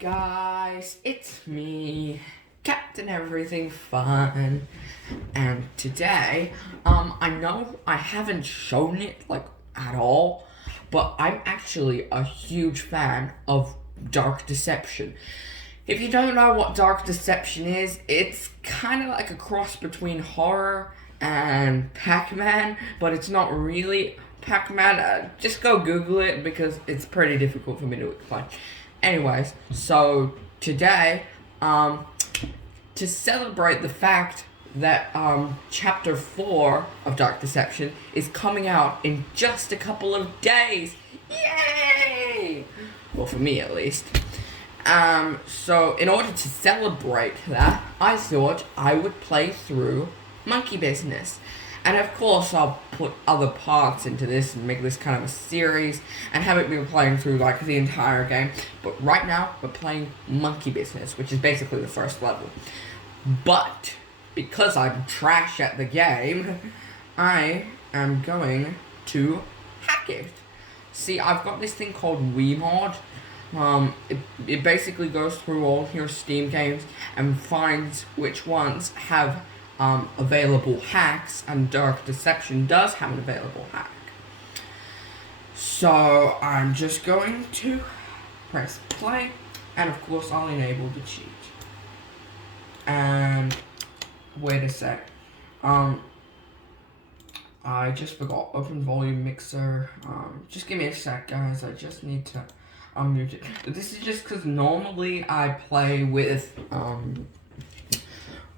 guys? It's me, Captain Everything Fun, and today, I know I haven't shown it, at all, but I'm actually a huge fan of Dark Deception. If you don't know what Dark Deception is, it's kind of like a cross between horror and Pac-Man, but it's not really Pac-Man. Just go Google it because it's pretty difficult for me to explain. Anyways, so today, to celebrate the fact that chapter 4 of Dark Deception is coming out in just a couple of days. Yay! Well, for me at least. So in order to celebrate that, I thought I would play through Monkey Business. And of course, I'll put other parts into this and make this kind of a series and have it be playing through the entire game. But right now, we're playing Monkey Business, which is basically the first level. But because I'm trash at the game, I am going to hack it. See, I've got this thing called WeMod. It basically goes through all your Steam games and finds which ones have available hacks, and Dark Deception does have an available hack. So I'm just going to press play, and of course I'll enable the cheat. And wait a sec. I just forgot open volume mixer. Just give me a sec, guys. I just need to unmute it. But this is just because normally I play with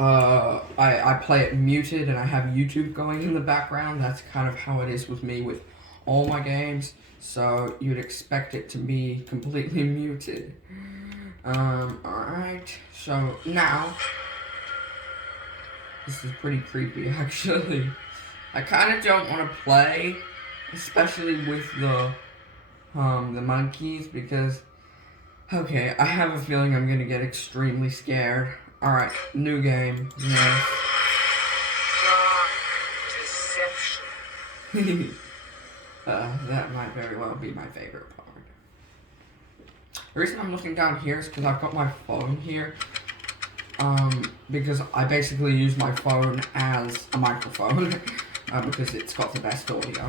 I play it muted and I have YouTube going in the background. That's kind of how it is with me with all my games. So you'd expect it to be completely muted. Alright. So now, this is pretty creepy actually. I kind of don't want to play, especially with the monkeys, because, okay, I have a feeling I'm gonna get extremely scared. Alright, new game. Yeah. Deception. That might very well be my favorite part. The reason I'm looking down here is because I've got my phone here. Because I basically use my phone as a microphone. Because it's got the best audio.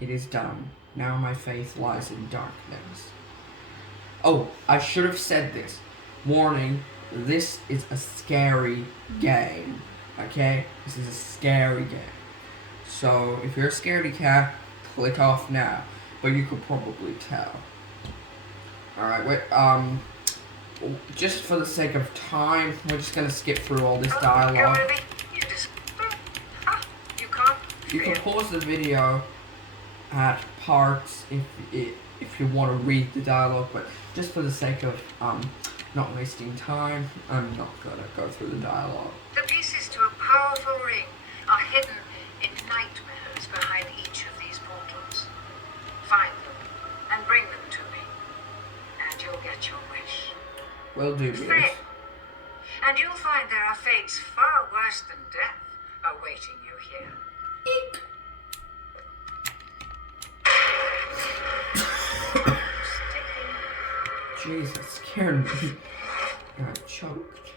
It is done. Now my faith lies in darkness. Oh, I should have said this. Warning, this is a scary game. Okay? This is a scary game. So, if you're a scaredy cat, click off now. But you could probably tell. Alright, wait, just for the sake of time, we're just gonna skip through all this dialogue. You can pause the video at parts if you want to read the dialogue, but just for the sake of not wasting time, I'm not gonna go through the dialogue. The pieces to a powerful ring are hidden in nightmares behind each of these portals. Find them and bring them to me, and you'll get your wish. Will do, Friend, and you'll find there are fates far worse than death awaiting you here. Eek. Jesus, scared me. Got choked.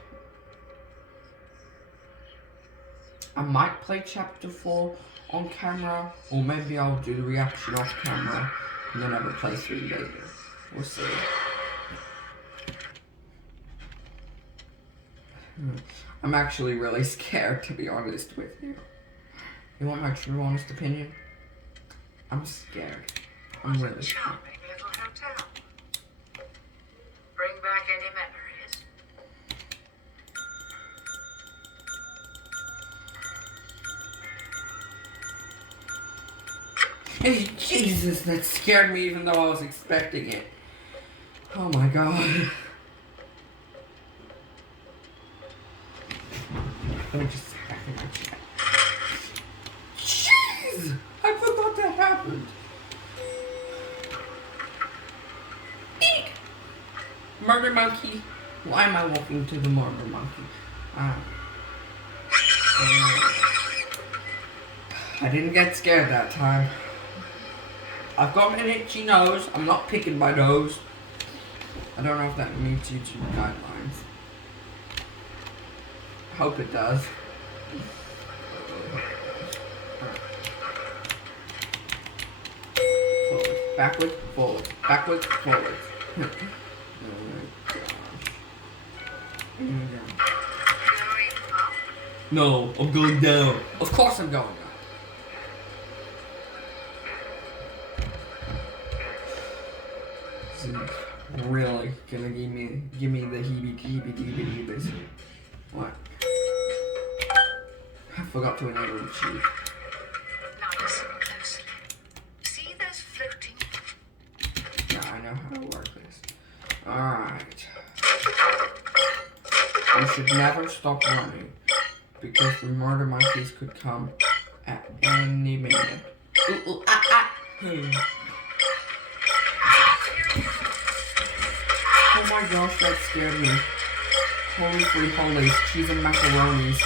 I might play chapter 4 on camera, or maybe I'll do the reaction off camera and then have a playthrough later. We'll see. I'm actually really scared, to be honest with you. You want my true honest opinion? I'm scared. I'm really scared. Charming little hotel. Bring back any memories. Hey, Jesus, that scared me even though I was expecting it. Oh my god. Let me just back in my chat. Jeez! I forgot that happened. Eek! Murder monkey. Why am I walking to the murder monkey? I didn't get scared that time. I've got an itchy nose. I'm not picking my nose. I don't know if that meets YouTube guidelines. I hope it does. Forward, backward, forward, backward, forward. Oh my gosh. Going up. No, I'm going down. Of course I'm going up. This is really gonna give me the heebie-jeebies. What? I forgot to enable the cheat. Now listen closely. See those floating? Yeah, I know how to work this. Alright. You should never stop running, because the murder monkeys could come at any minute. Ooh, ooh, ah, ah. Oh my gosh, that scared me. Holy free holies, cheese and macaronis.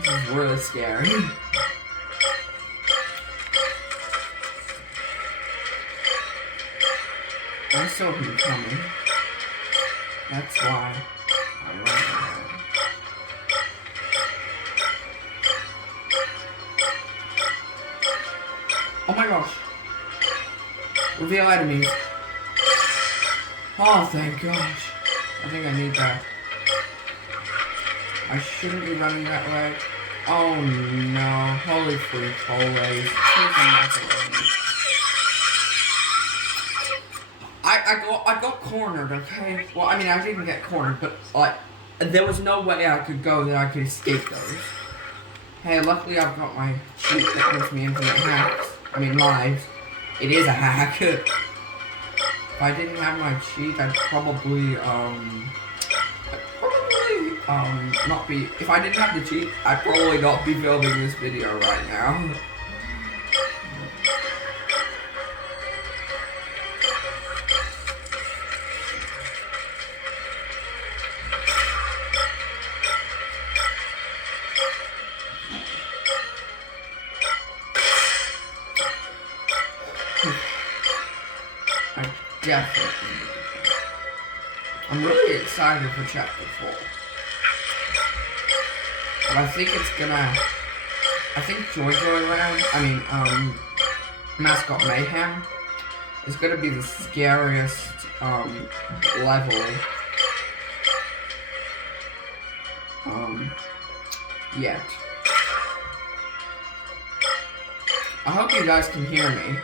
This is really scary. I saw him coming. That's why I ran away. Oh my gosh. Reveal enemies. Oh, thank gosh. I think I need that. I shouldn't be running that way. Oh no. Holy freak, always. I got cornered, okay? Well, I mean, I didn't get cornered, but, like, there was no way I could go that I could escape those. Hey, luckily I've got my cheat that gives me infinite hacks. I mean, lives. It is a hack. If I didn't have my cheat, I'd probably, not be... If I didn't have the cheat, I'd probably not be filming this video right now. Definitely. I'm really excited for chapter 4. But I think it's gonna... I think Joy Land, Mascot Mayhem is gonna be the scariest, level. Yet. I hope you guys can hear me.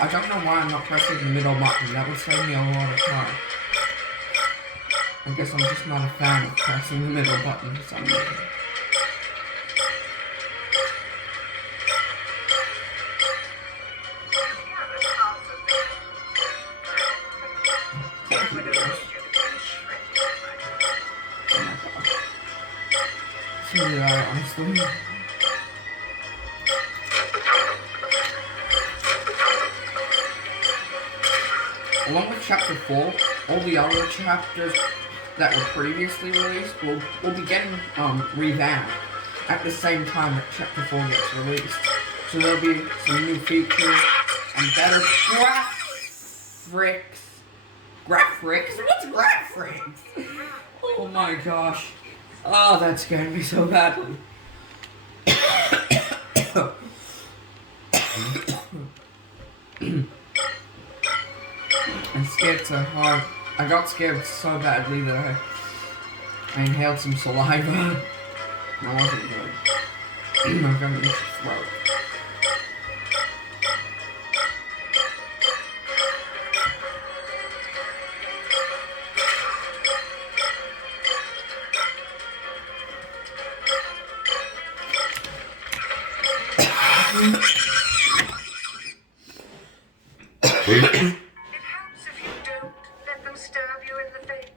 I don't know why I'm not pressing the middle button. That would save me a lot of time. I guess I'm just not a fan of pressing the middle button for some reason. So did I, honestly. Along with chapter 4, all the other chapters that were previously released will be getting revamped at the same time that chapter 4 gets released. So there'll be some new features and better graphics. Graphics? What's graphics? Oh my gosh. Oh, that scared me so badly. I'm scared so hard. I got scared so badly that I inhaled some saliva. That wasn't good. I'm gonna eat your throat. It helps if you don't let them stab you in the face.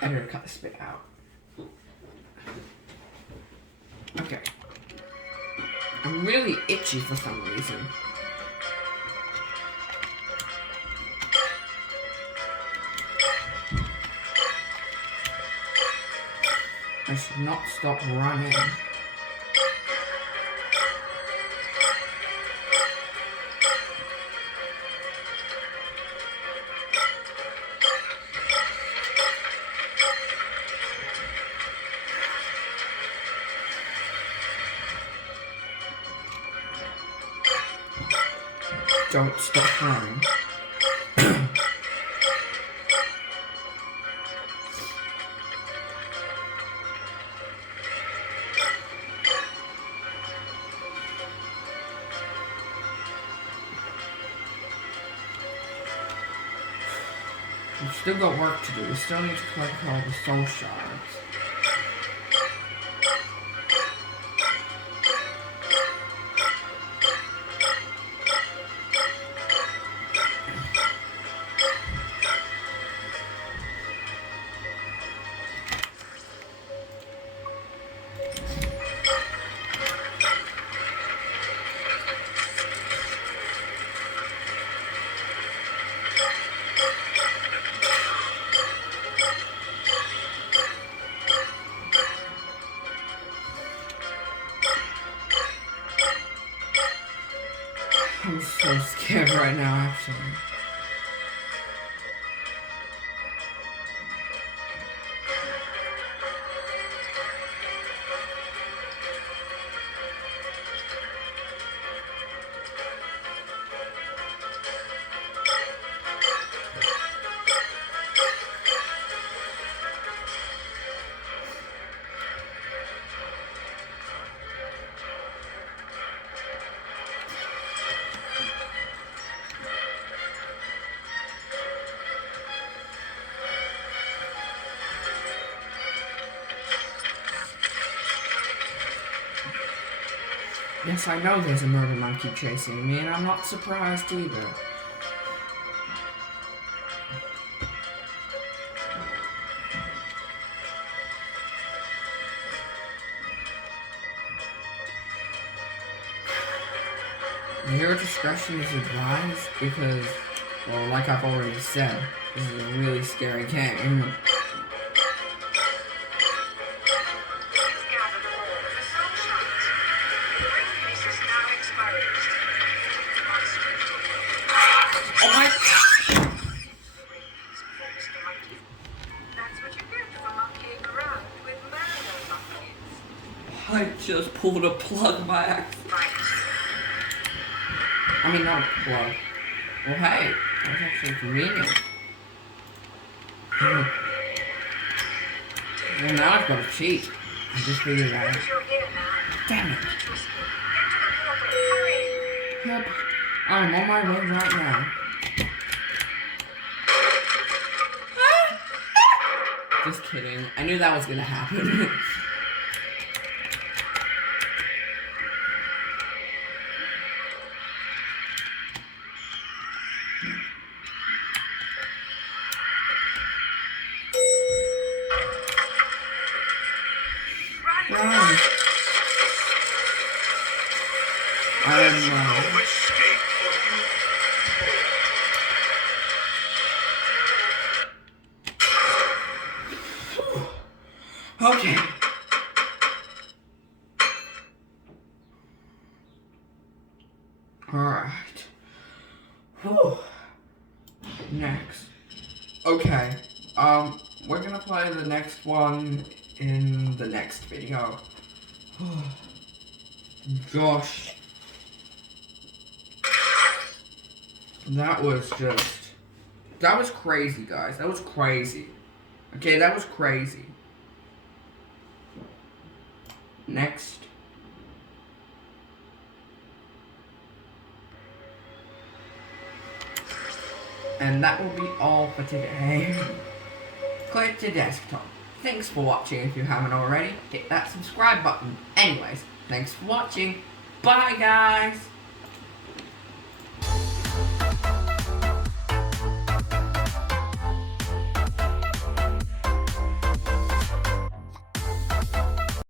I better cut the spit out. Okay. I'm really itchy for some reason. I should not stop running. Don't stop running. We've still got work to do. We still need to collect all the soul shards. I'm so scared right now, actually. Yes, I know there's a murder monkey chasing me, and I'm not surprised either. Your discretion is advised because, well, like I've already said, this is a really scary game. Oh my God! That's what you get for monkeying around with murder monkeys. I just pulled a plug by accident. I mean, not a plug. Well, hey, that's actually convenient. Well, now I've got to cheat. I just figured that out. You're here now. Damn it. Get to the portal. Hurry. Yep. I'm on my way right now. Just kidding. I knew that was gonna happen. Run. Okay. Alright. Whew. Next. Okay. We're gonna play the next one in the next video. Gosh. That was crazy, guys. That was crazy. Okay, that was crazy. Next. And that will be all for today. Click to desktop. Thanks for watching. If you haven't already, hit that subscribe button. Anyways, thanks for watching. Bye, guys.